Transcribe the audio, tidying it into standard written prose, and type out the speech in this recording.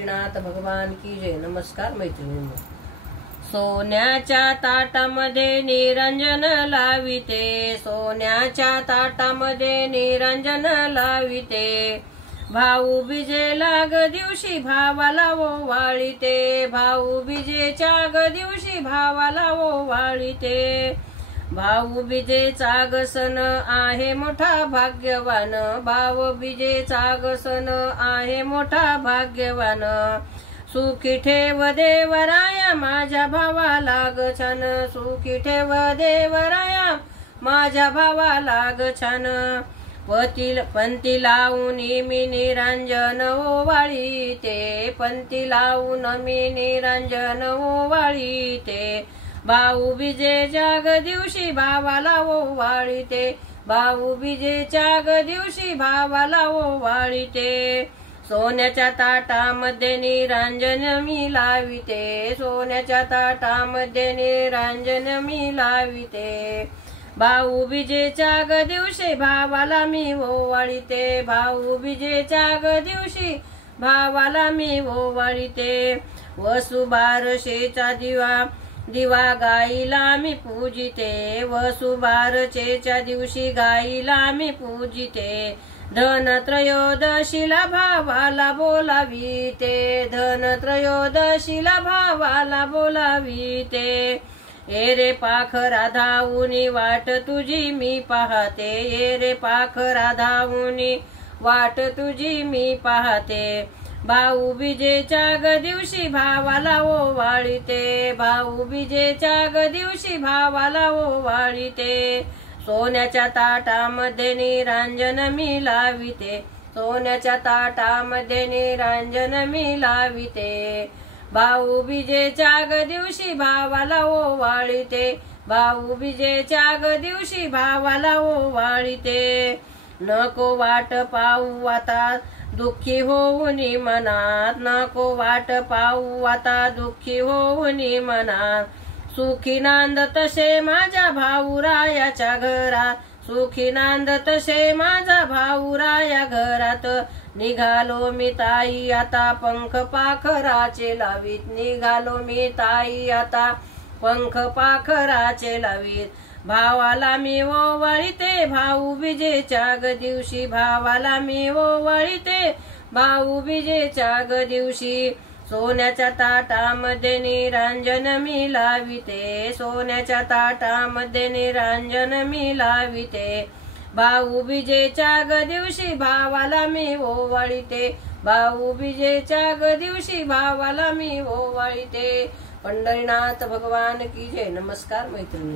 पंढरीनाथ भगवान की जय। नमस्कार मैत्रिणींनो। सोन्याच्या ताटामध्ये निरंजन लाविते, सोन्याच्या ताटामध्ये निरंजन लाविते, भाऊबीजेला ग दिवशी भावाला ओवाळीते, भाऊबीजेच्या ग दिवशी भावाला ओवाळीते, भाऊबीजेचा ग सण आहे मोठा भाग्यवान, भाऊबीजेचा ग सण आहे मोठा भाग्यवान, सुखी ठेव देवराया माझ्या भावाला ग छान, सुखी ठेव देवराया माझ्या भावाला ग छान, पंती लावून मी निरंजन ओवाळीते, पंती लावून मी निरंजन ओवाळीते, भाऊबीजेच्या ग दिवशी भावाला ओवाळीते, भाऊबीजेच्या ग दिवशी भावाला ओवाळीते, सोन्याच्या ताटामध्ये निरंजन मी लाविते, सोन्याच्या ताटामध्ये निरंजन मी लाविते, भाऊबीजेच्या ग दिवशी भावाला मी ओवाळीते, भाऊबीजेच्या ग दिवशी भावाला मी ओवाळीते, वसुबारसेचा दिवा गाईला मी पूजिते, वसुबारसेच्या दिवशी गाईला मी पूजिते, धनत्रयोदशीला भावाला बोलाविते, धनत्रयोदशीला भावाला बोलाविते, ये रे पाखरा धावूनी वाट तुझी मी पाहते, ये रे पाखरा धावूनी वाट तुझी मी पाहते, भाऊबीजेच्या ग दिवशी भावाला ओवाळीते, भाऊबीजेच्या ग दिवशी भावाला ओवाळीते, सोन्याच्या ताटामध्ये निरंजन मी लाविते, सोन्याच्या ताटामध्ये निरंजन मी लाविते, भाऊबीजेच्या ग दिवशी भावाला ओवाळीते, भाऊबीजेच्या ग दिवशी भावाला ओवाळीते, नको वाट पाहू आता दुःखी होऊनी मनात, नको वाट पाहू आता दुःखी होऊनी मनात, सुखी नांद तसे माझ्या भाऊरायाच्या घरात, सुखी नांद तसे माझा भाऊराया घरात, निघालो मी ताई आता पंख पाखराचे लावीत, निघालो मी ताई आता पंख पाखराचे लावीत, भावाला मी ओवाळीते, भाऊबीजेच्या ग दिवशी भावाला मी ओवाळीते, भाऊबीजेच्या ग दिवशी, सोन्याच्या ताटामध्ये निरंजन मी लाविते, सोन्याच्या ताटामध्ये निरंजन मी लाविते, भाऊबीजेच्या ग दिवशी भावाला मी ओवाळीते, भाऊबीजेच्या ग दिवशी भावाला मी ओवाळीते। पंढरीनाथ भगवान की जय। नमस्कार मैत्रिणी।